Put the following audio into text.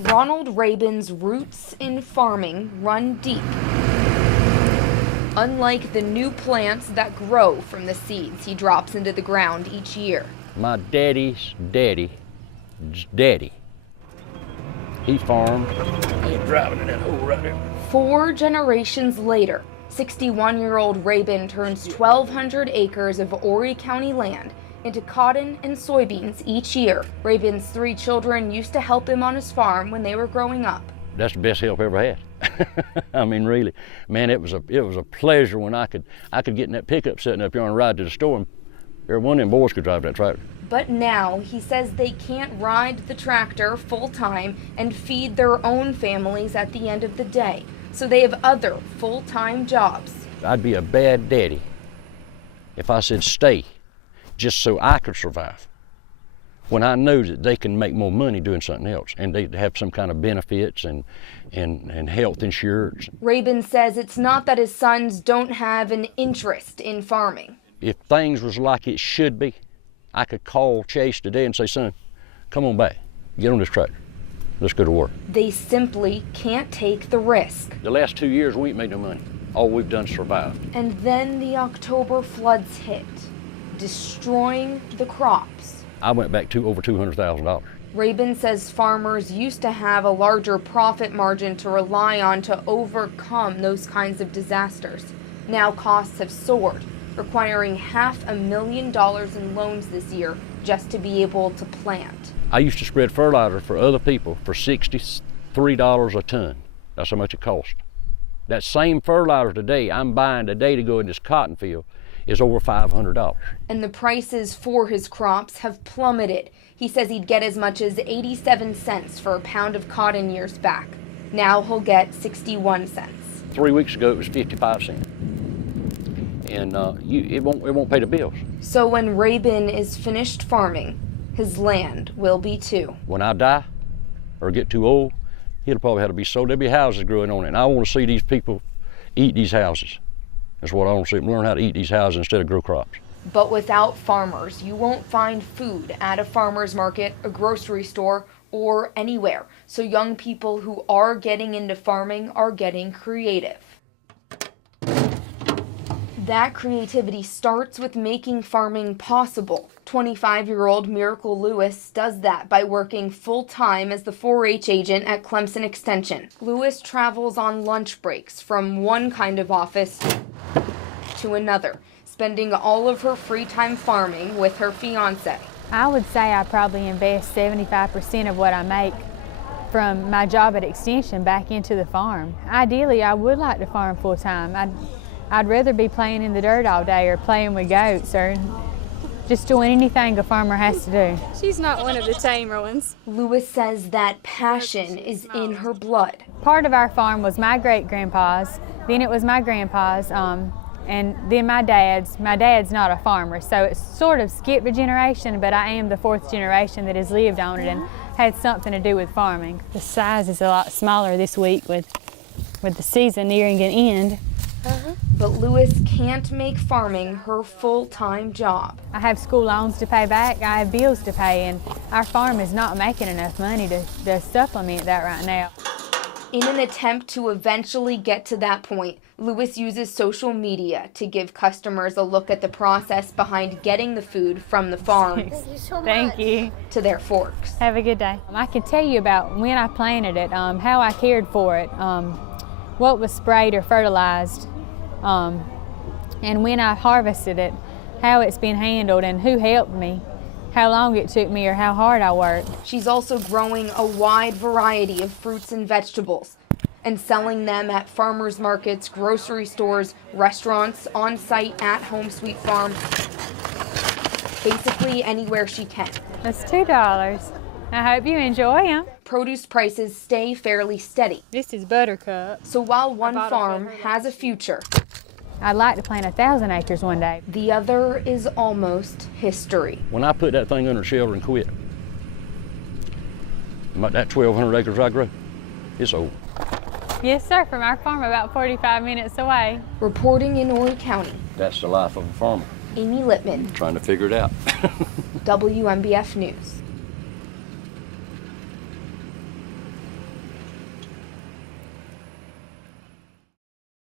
Ronald Rabin's roots in farming run deep. Unlike the new plants that grow from the seeds he drops into the ground each year. My daddy's daddy, he farmed. He's driving in that hole right there. 4 generations later, 61-year-old Rabin turns 1,200 acres of Horry County land into cotton and soybeans each year. Rabin's 3 children used to help him on his farm when they were growing up. That's the best help I ever had. I mean, really, man, it was a pleasure when I could get in that pickup sitting up here and ride to the store, and every one of them boys could drive that tractor. But now he says they can't ride the tractor full-time and feed their own families at the end of the day, so they have other full-time jobs. I'd be a bad daddy if I said stay just so I could survive, when I know that they can make more money doing something else, and they have some kind of benefits and health insurance. Rabin says it's not that his sons don't have an interest in farming. If things was like it should be, I could call Chase today and say, son, come on back, get on this tractor, let's go to work. They simply can't take the risk. The last 2 years, we ain't made no money. All we've done is survive. And then the October floods hit, destroying the crops. I went back to over $200,000. Rabin says farmers used to have a larger profit margin to rely on to overcome those kinds of disasters. Now costs have soared, requiring $500,000 in loans this year just to be able to plant. I used to spread fertilizer for other people for $63 a ton. That's how much it cost. That same fertilizer today, I'm buying today to go in this cotton field, is over $500. And the prices for his crops have plummeted. He says he'd get as much as 87 cents for a pound of cotton years back. Now he'll get 61 cents. 3 weeks ago, it was 55 cents. And it won't pay the bills. So when Rabin is finished farming, his land will be too. When I die or get too old, it'll probably have to be sold. There'll be houses growing on it, and I want to see these people eat these houses. That's what I want to see them learn, how to eat these houses instead of grow crops. But without farmers, you won't find food at a farmer's market, a grocery store, or anywhere. So young people who are getting into farming are getting creative. That creativity starts with making farming possible. 25-year-old Miracle Lewis does that by working full-time as the 4-H agent at Clemson Extension. Lewis travels on lunch breaks from one kind of office to another, spending all of her free time farming with her fiancé. I would say I probably invest 75% of what I make from my job at Extension back into the farm. Ideally, I would like to farm full-time. I'd rather be playing in the dirt all day or playing with goats or just doing anything a farmer has to do. She's not one of the tamer ones. Lewis says that passion is in her blood. Part of our farm was my great-grandpa's, then it was my grandpa's, and then my dad's. My dad's not a farmer, so it's sort of skipped a generation, but I am the 4th generation that has lived on it and had something to do with farming. The size is a lot smaller this week with the season nearing an end. But Lewis can't make farming her full-time job. I have school loans to pay back, I have bills to pay, and our farm is not making enough money to supplement that right now. In an attempt to eventually get to that point, Lewis uses social media to give customers a look at the process behind getting the food from the farm Thank you. to their forks. Have a good day. I can tell you about when I planted it, how I cared for it, what was sprayed or fertilized, and when I harvested it, how it's been handled and who helped me, how long it took me or how hard I worked. She's also growing a wide variety of fruits and vegetables and selling them at farmers markets, grocery stores, restaurants, on-site at Home Sweet Farm, basically anywhere she can. That's $2. I hope you enjoy them. Produce prices stay fairly steady. This is Buttercup. So while one farm has a future, I'd like to plant 1,000 acres one day. the other is almost history. When I put that thing under shelter and quit, that 1,200 acres I grow, it's old. Yes, sir, from our farm about 45 minutes away. Reporting in Horry County, That's the life of a farmer, Amy Lipman, trying to figure it out. WMBF News.